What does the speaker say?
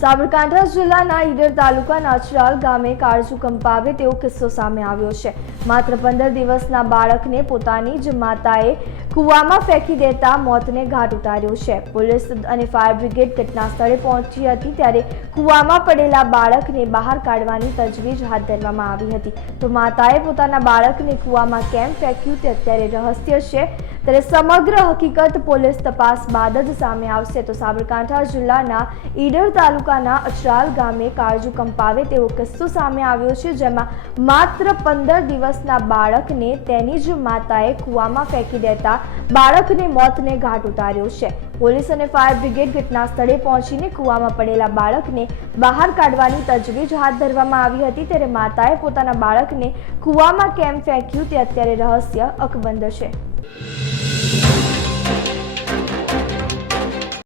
સાબરકાંઠા જિલ્લાના ઈડર તાલુકાના અચરાલ ગામે કાળજુ કંપાવે તેવો કિસ્સો સામે આવ્યો છે. માત્ર પંદર દિવસના બાળકને પોતાની જ માતાએ કૂવામાં ફેંકી દેતા મોતને ઘાટ ઉતાર્યો છે. પોલીસ અને ફાયર બ્રિગેડ ઘટના સ્થળે પહોંચી હતી ત્યારે કૂવામાં પડેલા બાળકને બહાર કાઢવાની તજવીજ હાથ ધરવામાં આવી હતી. તો માતાએ પોતાના બાળકને કૂવામાં કેમ ફેંક્યું તે અત્યારે રહસ્ય છે. ત્યારે સમગ્ર હકીકત પોલીસ તપાસ બાદ જ સામે આવશે. તો સાબરકાંઠા જિલ્લાના ઈડર તાલુકાના અચરાલ ગામે કાળજુ કંપાવે તેવો કિસ્સો સામે આવ્યો છે, જેમાં માત્ર પંદર દિવસના બાળકને તેની જ માતાએ કૂવામાં ફેંકી દેતા બાળકને મોતને ઘાટ ઉતાર્યો છે. પોલીસ અને ફાયર બ્રિગેડ ઘટના સ્થળે પહોંચીને કૂવામાં પડેલા બાળકને બહાર કાઢવાની તજવીજ હાથ ધરવામાં આવી હતી, ત્યારે માતાએ પોતાના બાળકને કૂવામાં કેમ ફેંક્યું તે અત્યારે રહસ્ય અકબંધ છે.